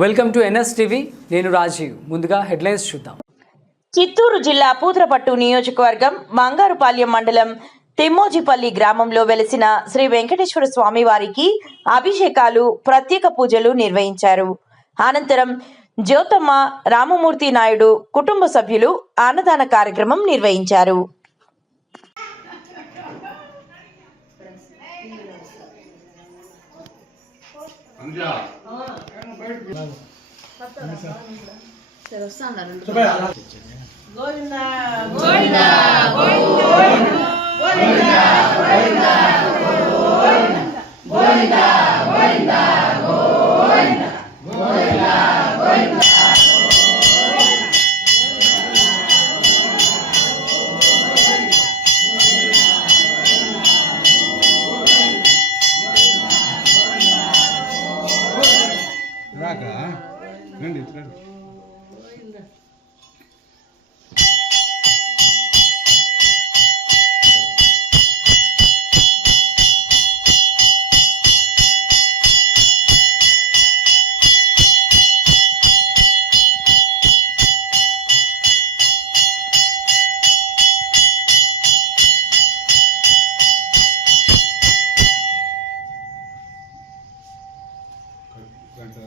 Welcome to NS TV. నేను రాజీవ్. ముందుగా headlines చూద్దాం. చిత్తూరు జిల్లా పూతలపట్టు నియోజకవర్గం మంగారుపాలెం మండలం తిమ్మోజిపల్లి గ్రామంలో వెలిసిన శ్రీ వెంకటేశ్వర స్వామి వారికి అభిషేకాలు, ప్రత్యేక పూజలు నిర్వహించారు. అనంతరం జ్యోతమ్మ, రామమూర్తి నాయుడు కుటుంబ సభ్యులు అన్నదాన కార్యక్రమం నిర్వహించారు. గోవిందా గోవిందా గోవిందా గోవిందా గోవిందా గోవిందా గోవిందా గోవిందా గోవిందా గోవిందా రాగా రండి రండి. గంట